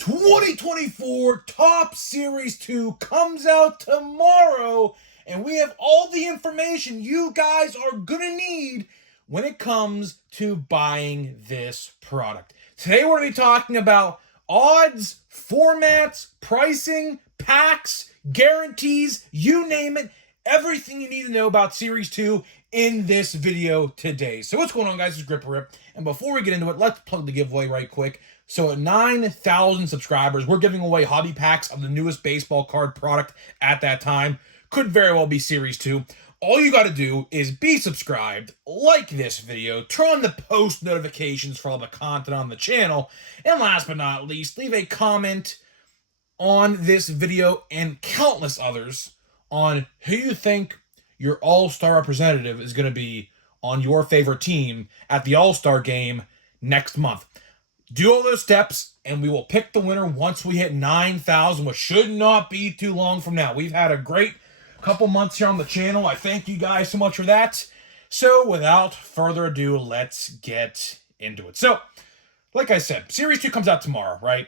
2024 Top Series 2 comes out tomorrow, and we have all the information you guys are gonna need when it comes to buying this product. Today we're gonna be talking about odds, formats, pricing, packs, guarantees, you name it, everything you need to know about Series 2 in this video today. So what's going on, guys? It's Gripper Rip, and before we get into it, let's plug the giveaway right quick. So at 9,000 subscribers, we're giving away hobby packs of the newest baseball card product at that time. Could very well be Series 2. All you got to do is be subscribed, like this video, turn on the post notifications for all the content on the channel, and last but not least, leave a comment on this video and countless others on who you think your all-star representative is going to be on your favorite team at the All-Star game next month. Do all those steps, and we will pick the winner once we hit 9,000, which should not be too long from now. We've had a great couple months here on the channel. I thank you guys so much for that. So, without further ado, let's get into it. So, like I said, Series 2 comes out tomorrow, right?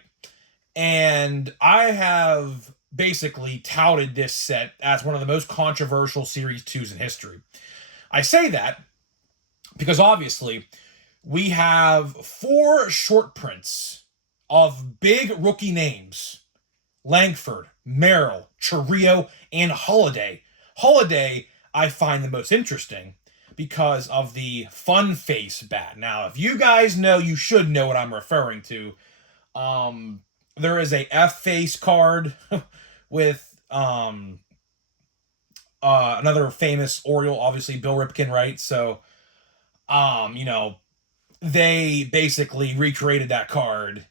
And I have basically touted this set as one of the most controversial Series 2s in history. I say that because, obviously, we have 4 short prints of big rookie names: Langford, Merrill, Chirrillo, and Holiday. Holiday I find the most interesting because of the fun face bat. Now, if you guys know, you should know what I'm referring to. There is a F face card with another famous Oriole, obviously Bill Ripken, right? So, they basically recreated that card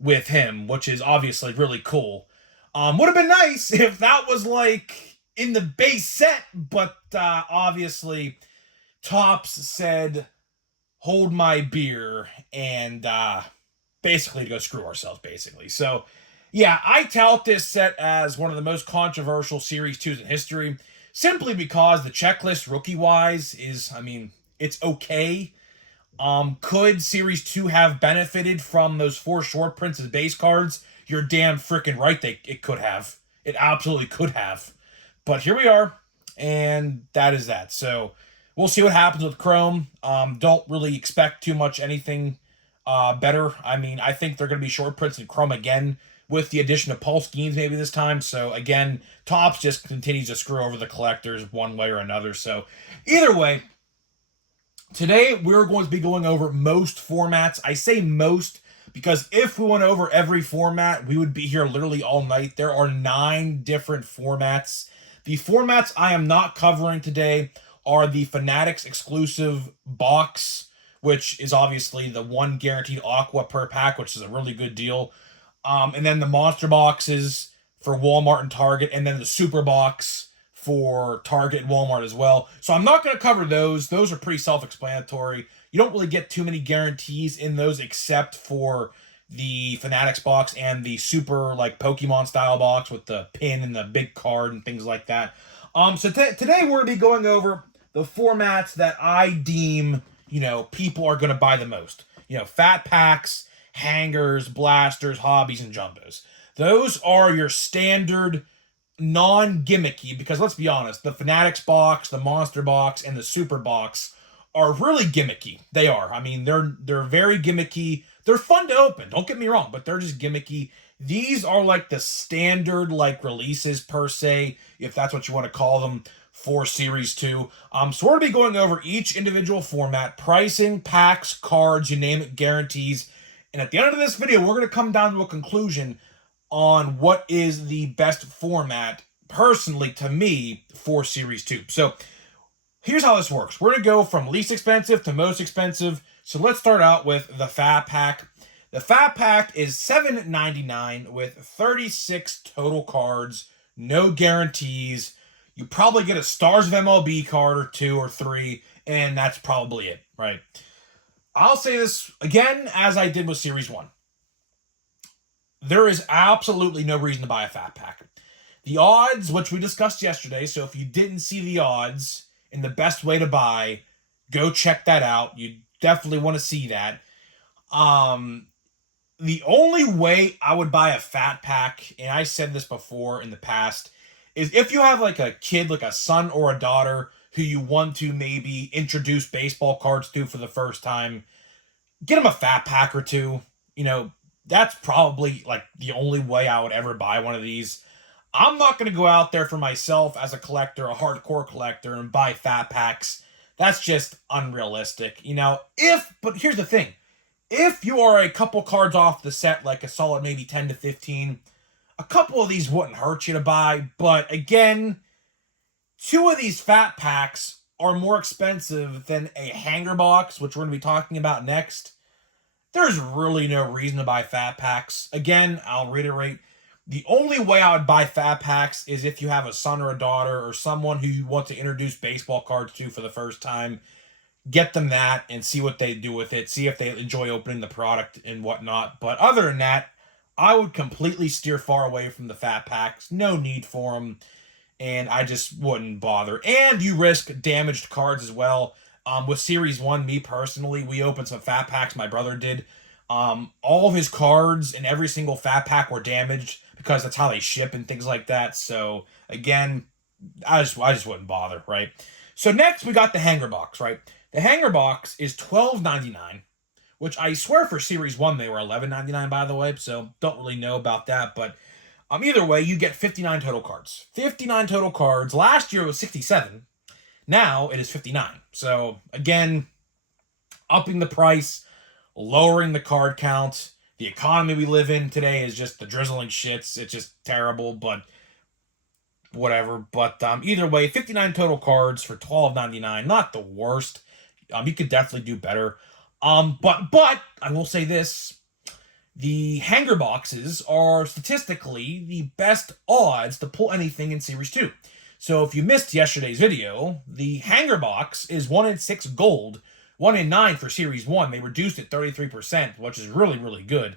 with him, which is obviously really cool. Would have been nice if that was like in the base set, but obviously Topps said, hold my beer, and basically to go screw ourselves, basically. So, yeah, I tout this set as one of the most controversial Series 2s in history, simply because the checklist, rookie-wise, is, it's okay. Could Series 2 have benefited from those 4 short prints as base cards? You're damn freaking right it could have. It absolutely could have. But here we are, and that is that. So, we'll see what happens with Chrome. Don't really expect too much anything better. I think they're going to be short prints in Chrome again with the addition of Pulse Schemes maybe this time. So, again, Topps just continues to screw over the collectors one way or another. So, either way, today we're going to be going over most formats. I say most because if we went over every format, we would be here literally all night. There are 9 different formats. The formats I am not covering today are the Fanatics exclusive box, which is obviously the 1 guaranteed aqua per pack, which is a really good deal. And then the monster boxes for Walmart and Target, and then the super box for Target and Walmart as well. So I'm not going to cover those. Those are pretty self-explanatory. You don't really get too many guarantees in those except for the Fanatics box and the super, like, Pokemon style box with the pin and the big card and things like that. So today we're going to be going over the formats that I deem, people are going to buy the most. Fat packs, hangers, blasters, hobbies, and jumbos. Those are your standard non-gimmicky, because let's be honest, the Fanatics box, the Monster box, and the Super box are really gimmicky. They are. They're very gimmicky. They're fun to open, don't get me wrong, but they're just gimmicky. These are like the standard releases per se, if that's what you want to call them, for Series 2. So we're going to be going over each individual format, pricing, packs, cards, you name it, guarantees. And at the end of this video, we're going to come down to a conclusion on what is the best format, personally, to me, for Series 2. So, here's how this works. We're going to go from least expensive to most expensive. So, let's start out with the Fat Pack. The Fat Pack is $7.99 with 36 total cards, no guarantees. You probably get a Stars of MLB card or 2 or 3, and that's probably it, right? I'll say this again, as I did with Series 1. There is absolutely no reason to buy a Fat Pack. The odds, which we discussed yesterday, so if you didn't see the odds and the best way to buy, go check that out. You definitely want to see that. The only way I would buy a fat pack, and I said this before in the past, is if you have like a kid, like a son or a daughter, who you want to maybe introduce baseball cards to for the first time, get them a fat pack or two. You know, that's probably like the only way I would ever buy one of these. I'm not going to go out there for myself as a collector, a hardcore collector, and buy fat packs. That's just unrealistic. But here's the thing. If you are a couple cards off the set, like a solid maybe 10 to 15, a couple of these wouldn't hurt you to buy. But again, two of these fat packs are more expensive than a hanger box, which we're going to be talking about next. There's really no reason to buy fat packs. Again, I'll reiterate, the only way I would buy fat packs is if you have a son or a daughter or someone who you want to introduce baseball cards to for the first time. Get them that and see what they do with it. See if they enjoy opening the product and whatnot. But other than that, I would completely steer far away from the fat packs. No need for them. And I just wouldn't bother. And you risk damaged cards as well. With Series 1, me personally, we opened some fat packs. My brother did. All of his cards in every single fat pack were damaged because that's how they ship and things like that. So, again, I just wouldn't bother, right? So next, we got the hanger box, right? The hanger box is $12.99, which I swear for Series 1 they were $11.99, by the way, so don't really know about that. But either way, you get 59 total cards. 59 total cards. Last year it was 67. Now it is 59. So, again, upping the price, lowering the card count. The economy we live in today is just the drizzling shits. It's just terrible, but whatever. But either way, 59 total cards for $12.99. Not the worst. You could definitely do better. But I will say this. The hanger boxes are statistically the best odds to pull anything in Series 2. So if you missed yesterday's video, the hanger box is 1 in 6 gold, 1 in 9 for Series 1. They reduced it 33%, which is really, really good.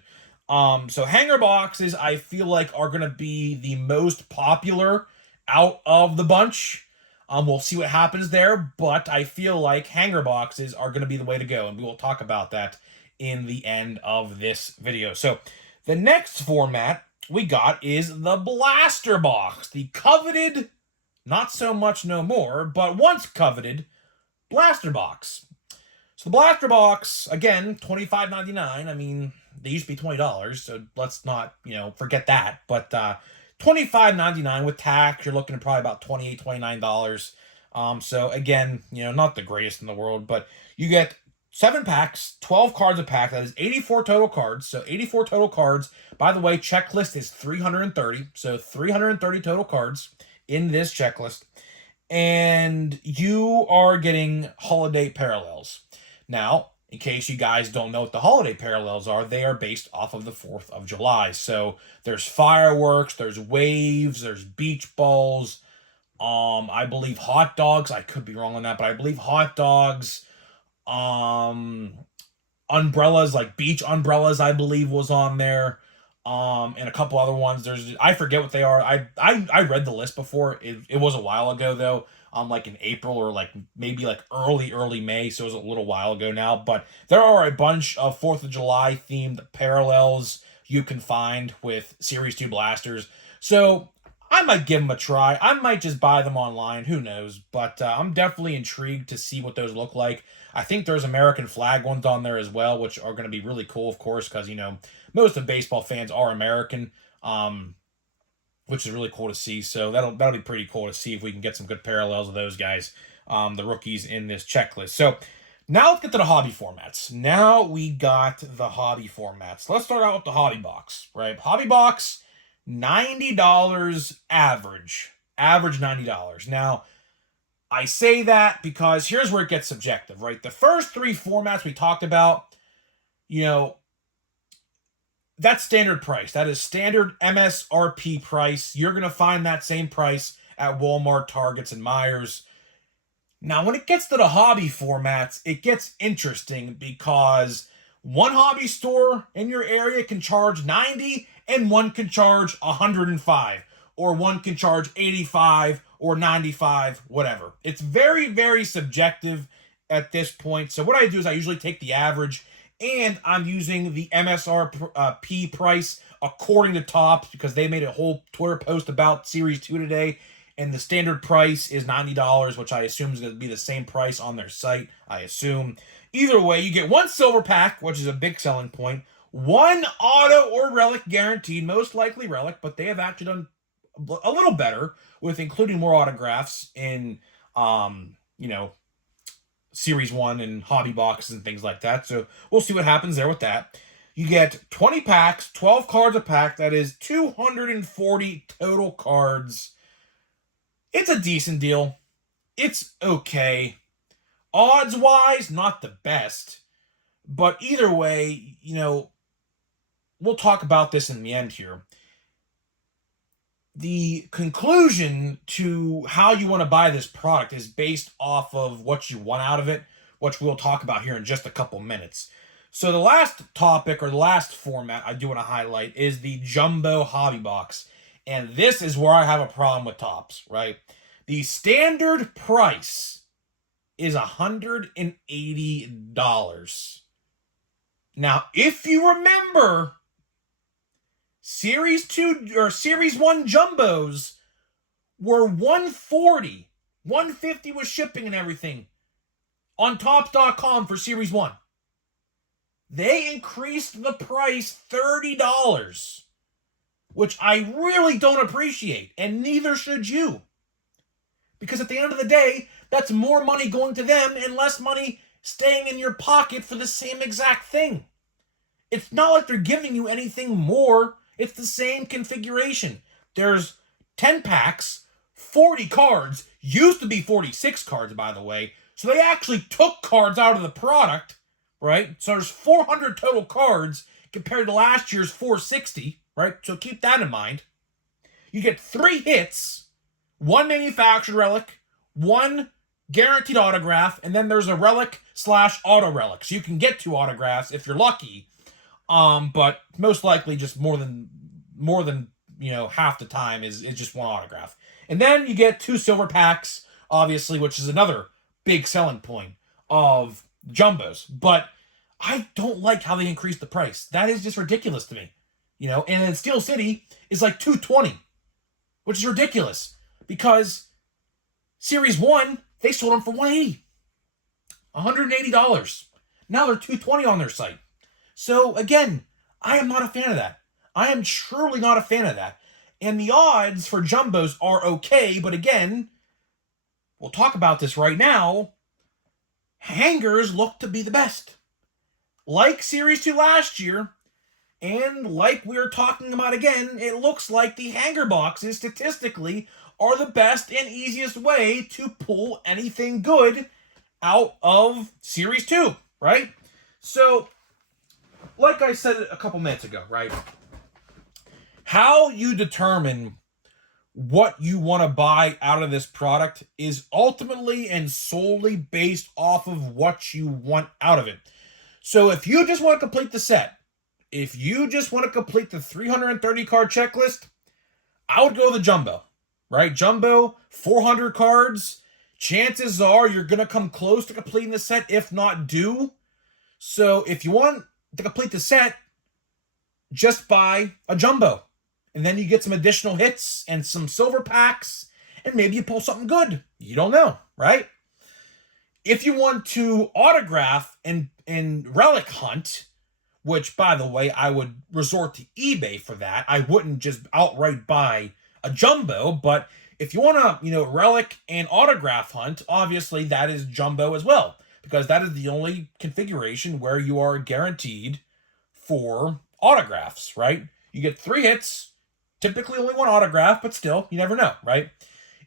So hanger boxes, I feel like, are going to be the most popular out of the bunch. We'll see what happens there, but I feel like hanger boxes are going to be the way to go, and we will talk about that in the end of this video. So the next format we got is the blaster box, the coveted, not so much no more, but once coveted blaster box. So the blaster box, again, $25.99. I mean, they used to be $20, so let's not, forget that. But $25.99 with tax, you're looking at probably about $28, $29. So again, not the greatest in the world, but you get 7 packs, 12 cards a pack. That is 84 total cards. So 84 total cards. By the way, checklist is 330. So 330 total cards in this checklist. And you are getting holiday parallels. Now, in case you guys don't know what the holiday parallels are, they are based off of the 4th of July. So there's fireworks, there's waves, there's beach balls, I believe hot dogs. I could be wrong on that, but I believe hot dogs, umbrellas, like beach umbrellas, I believe was on there, and a couple other ones. I forget what they are. I read the list before. It was a while ago though. Like in April or like maybe like early May, so it was a little while ago now. But there are a bunch of 4th of July themed parallels you can find with Series 2 blasters. So I might give them a try. I might just buy them online. Who knows? But I'm definitely intrigued to see what those look like. I think there's American flag ones on there as well, which are going to be really cool, of course, because, most of baseball fans are American. Which is really cool to see. So that'll be pretty cool to see if we can get some good parallels of those guys, the rookies in this checklist. So now let's get to the hobby formats. Now we got the hobby formats. Let's start out with the hobby box, right? Hobby box, $90 average. Average $90. Now, I say that because here's where it gets subjective, right? The first 3 formats we talked about, that's standard price. That is standard MSRP price. You're going to find that same price at Walmart, Targets, and Myers. Now, when it gets to the hobby formats, it gets interesting because one hobby store in your area can charge $90 and one can charge $105, or one can charge $85 or $95, whatever. It's very, very subjective at this point. So what I do is I usually take the average and I'm using the MSRP price according to Topps because they made a whole Twitter post about Series 2 today, and the standard price is $90, which I assume is going to be the same price on their site, I assume. Either way, you get one silver pack, which is a big selling point, one auto or relic guaranteed, most likely relic, but they have actually done a little better with including more autographs in, you know, Series 1 and hobby boxes and things like that. So we'll see what happens there with that. You get 20 packs, 12 cards a pack. That is 240 total cards. It's a decent deal. It's okay. Odds-wise, not the best. But either way, you know, we'll talk about this in the end here. The conclusion to how you want to buy this product is based off of what you want out of it, which we'll talk about here in just a couple minutes. So the last topic, or the last format I do want to highlight, is the Jumbo Hobby Box. And this is where I have a problem with Topps, right? The standard price is $180. Now, if you remember, Series 2 or Series 1 Jumbos were $140. $150 with shipping and everything on Topps.com for Series 1. They increased the price $30, which I really don't appreciate, and neither should you. Because at the end of the day, that's more money going to them and less money staying in your pocket for the same exact thing. It's not like they're giving you anything more. It's the same configuration. There's 10 packs, 40 cards, used to be 46 cards, by the way. So they actually took cards out of the product, right? So there's 400 total cards compared to last year's 460, right? So keep that in mind. You get 3 hits, 1 manufactured relic, 1 guaranteed autograph, and then there's a relic / auto relic. So you can get 2 autographs if you're lucky. But most likely just more than half the time is just 1 autograph. And then you get 2 silver packs, obviously, which is another big selling point of Jumbos. But I don't like how they increased the price. That is just ridiculous to me. And then Steel City is like $220, which is ridiculous because Series 1, they sold them for $180. $180. Now they're $220 on their site. So, again, I am not a fan of that. I am truly not a fan of that. And the odds for Jumbos are okay, but again, we'll talk about this right now. Hangers look to be the best. Like Series 2 last year, and like we were talking about again, it looks like the hanger boxes statistically are the best and easiest way to pull anything good out of Series 2, right? So, like I said a couple minutes ago, right? How you determine what you want to buy out of this product is ultimately and solely based off of what you want out of it. So if you just want to complete the set, if you just want to complete the 330 card checklist, I would go the Jumbo, right? Jumbo, 400 cards. Chances are you're going to come close to completing the set, if not do. So if you want to complete the set, just buy a Jumbo. And then you get some additional hits and some silver packs, and maybe you pull something good. You don't know, right? If you want to autograph and relic hunt, which, by the way, I would resort to eBay for that. I wouldn't just outright buy a Jumbo, but if you want to, relic and autograph hunt, obviously that is Jumbo as well, because that is the only configuration where you are guaranteed for autographs, right? You get 3 hits, typically only 1 autograph, but still, you never know, right?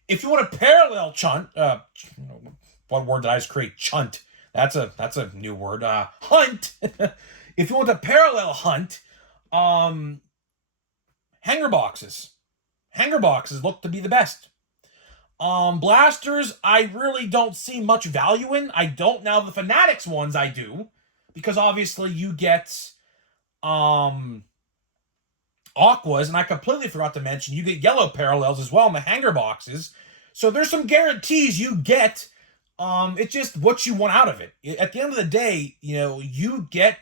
If you want a parallel chunt, what word did I just create? Chunt. That's a new word. Hunt. If you want a parallel hunt, hanger boxes. Hanger boxes look to be the best. Blasters, I really don't see much value in. I don't. Now, the Fanatics ones I do, because obviously you get Aquas, and I completely forgot to mention, you get yellow parallels as well in the hanger boxes. So there's some guarantees you get. It's just what you want out of it. At the end of the day, you get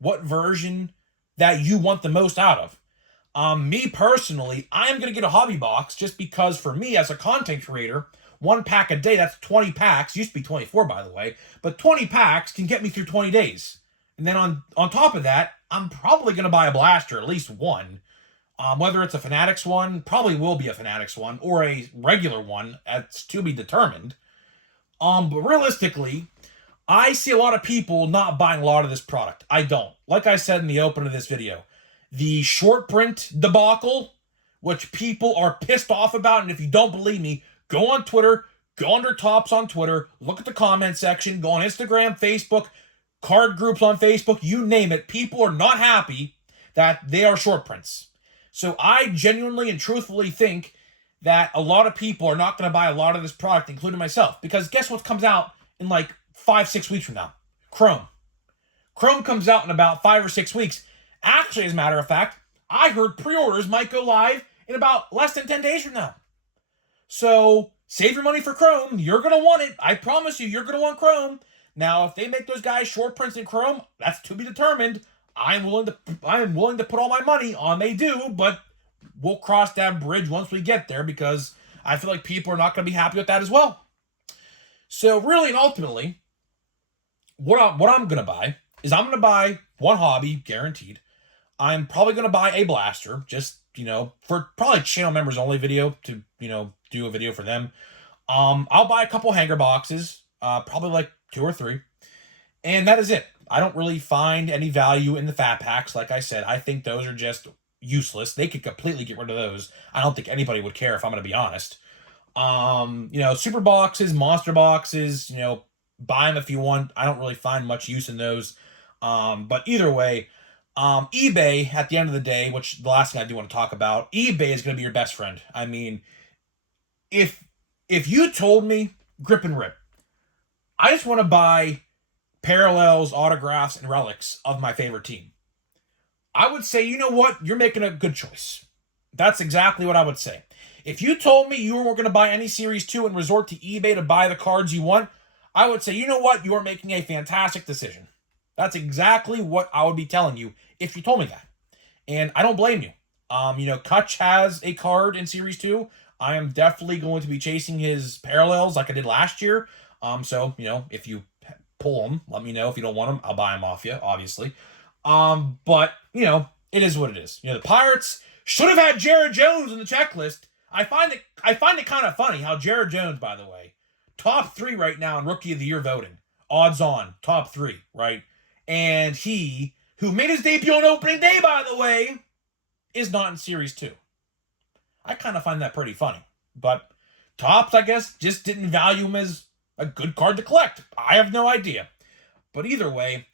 what version that you want the most out of. Me personally, I am going to get a hobby box just because for me as a content creator, 1 pack a day, that's 20 packs, used to be 24 by the way, but 20 packs can get me through 20 days. And then on top of that, I'm probably going to buy a blaster, at least one. Whether it's a Fanatics one, probably will be a Fanatics one, or a regular one, that's to be determined. But realistically, I see a lot of people not buying a lot of this product. I don't. Like I said in the open of this video, the short print debacle, which people are pissed off about, and if you don't believe me, go on Twitter, go under Tops on Twitter, look at the comment section, go on Instagram, Facebook, card groups on Facebook, you name it. People are not happy that they are short prints. So I genuinely and truthfully think that a lot of people are not going to buy a lot of this product, including myself, because guess what comes out in like 5-6 weeks from now? Chrome. Chrome comes out in about 5 or 6 weeks. Actually, as a matter of fact, I heard pre-orders might go live in about less than 10 days from now. So save your money for Chrome. You're going to want it. I promise you, you're going to want Chrome. Now, if they make those guys short prints in Chrome, that's to be determined. I'm willing to put all my money on they do, but we'll cross that bridge once we get there because I feel like people are not going to be happy with that as well. So really and ultimately, what I'm going to buy is I'm going to buy one hobby, guaranteed. I'm probably going to buy a blaster, just, for probably channel members only video to, do a video for them. I'll buy a couple hanger boxes, probably like 2 or 3. And that is it. I don't really find any value in the fat packs. Like I said, I think those are just useless. They could completely get rid of those. I don't think anybody would care if I'm going to be honest. Super boxes, monster boxes, buy them if you want. I don't really find much use in those. But either way, eBay at the end of the day, which the last thing I do want to talk about, eBay is going to be your best friend. I mean, if you told me, grip and rip, I just want to buy parallels, autographs, and relics of my favorite team, I would say, you know what? You're making a good choice. That's exactly what I would say. If you told me you weren't going to buy any Series 2 and resort to eBay to buy the cards you want, I would say, you know what? You are making a fantastic decision. That's exactly what I would be telling you if you told me that. And I don't blame you. Kutch has a card in Series 2. I am definitely going to be chasing his parallels like I did last year. So, if you pull them, let me know. If you don't want them, I'll buy them off you, obviously. But, it is what it is. The Pirates should have had Jared Jones in the checklist. I find it kind of funny how Jared Jones, by the way, top 3 right now in Rookie of the Year voting. Odds on, top 3, right? And he, who made his debut on opening day, by the way, is not in Series 2. I kind of find that pretty funny. But Topps, I guess, just didn't value him as a good card to collect. I have no idea. But either way,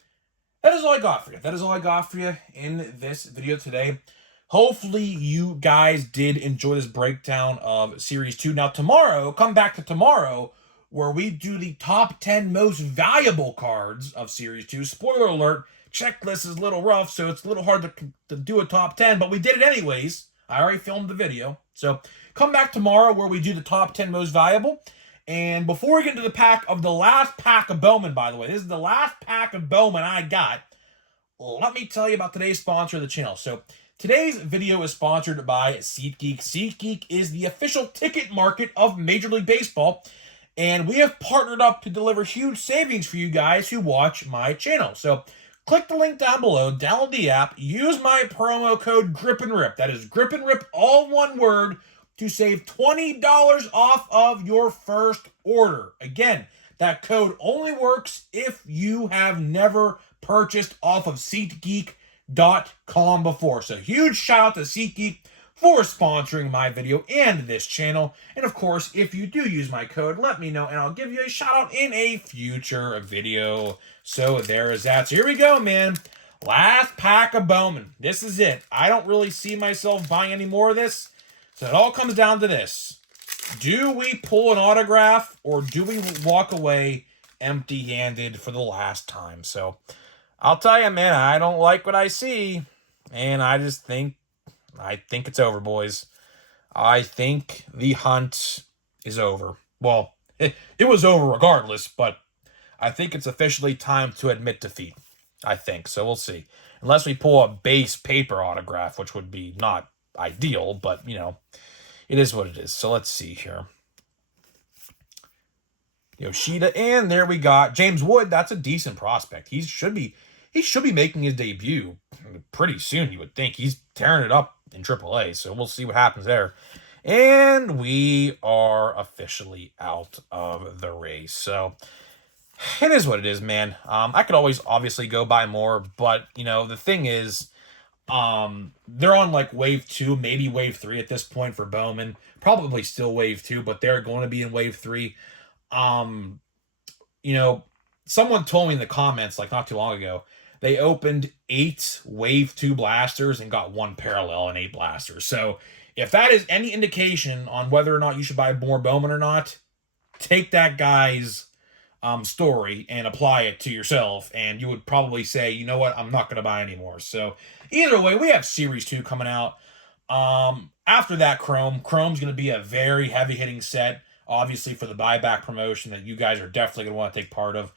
that is all I got for you. That is all I got for you in this video today. Hopefully you guys did enjoy this breakdown of Series 2. Now tomorrow, come back to tomorrow, where we do the top 10 most valuable cards of Series 2. Spoiler alert, checklist is a little rough, so it's a little hard to do a top 10, but we did it anyways. I already filmed the video. So come back tomorrow where we do the top 10 most valuable. And before we get into the last pack of Bowman, by the way, this is the last pack of Bowman I got. Let me tell you about today's sponsor of the channel. So today's video is sponsored by SeatGeek. SeatGeek is the official ticket market of Major League Baseball. And we have partnered up to deliver huge savings for you guys who watch my channel. So click the link down below, download the app, use my promo code GRIPANDRIP. That is GRIPANDRIP, all one word, to save $20 off of your first order. Again, that code only works if you have never purchased off of SeatGeek.com before. So huge shout out to SeatGeek for sponsoring my video and this channel. And of course, if you do use my code, let me know and I'll give you a shout out in a future video. So there is that. So here we go, man. Last pack of Bowman. This is it. I don't really see myself buying any more of this. So it all comes down to this. Do we pull an autograph or do we walk away empty-handed for the last time? So I'll tell you, man, I don't like what I see. And I think it's over, boys. I think the hunt is over. Well, it was over regardless, but I think it's officially time to admit defeat. I think. So we'll see. Unless we pull a base paper autograph, which would be not ideal, but, you know, it is what it is. So let's see here. Yoshida, and there we got James Wood. That's a decent prospect. He should be making his debut pretty soon, you would think. He's tearing it up in AAA, so we'll see what happens there. And we are officially out of the race. So it is what it is, man. I could always obviously go buy more, but you know, the thing is, they're on like wave 2, maybe wave 3 at this point for Bowman. Probably still wave 2, but they're going to be in wave 3. You know, someone told me in the comments like not too long ago, they opened 8 wave 2 blasters and got 1 parallel and 8 blasters. So if that is any indication on whether or not you should buy more Bowman or not, take that guy's story and apply it to yourself, and you would probably say, you know what, I'm not going to buy anymore. So either way, we have Series 2 coming out. After that, Chrome's going to be a very heavy-hitting set, obviously for the buyback promotion that you guys are definitely going to want to take part of.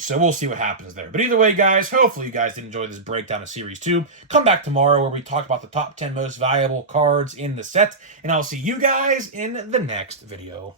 So we'll see what happens there. But either way, guys, hopefully you guys did enjoy this breakdown of Series 2. Come back tomorrow where we talk about the top 10 most valuable cards in the set, and I'll see you guys in the next video.